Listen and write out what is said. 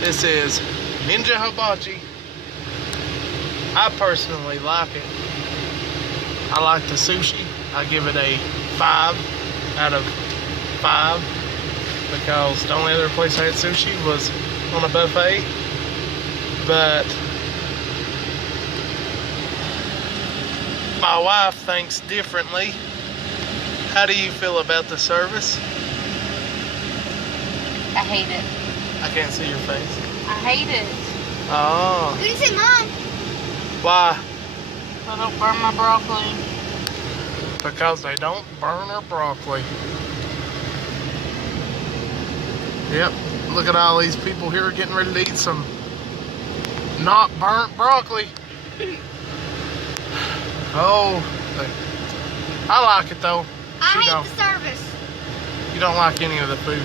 This is Ninja Hibachi. I personally like it. I like the sushi. I give it a 5 out of 5 because the only other place I had sushi was on a buffet. But my wife thinks differently. How do you feel about the service? I hate it. I can't see your face. I hate it. Oh. What do you say, Mom? Why? I don't burn my broccoli. Because they don't burn our broccoli. Yep. Look at all these people here getting ready to eat some not burnt broccoli. Oh, I like it though. I hate the service. You don't like any of the food.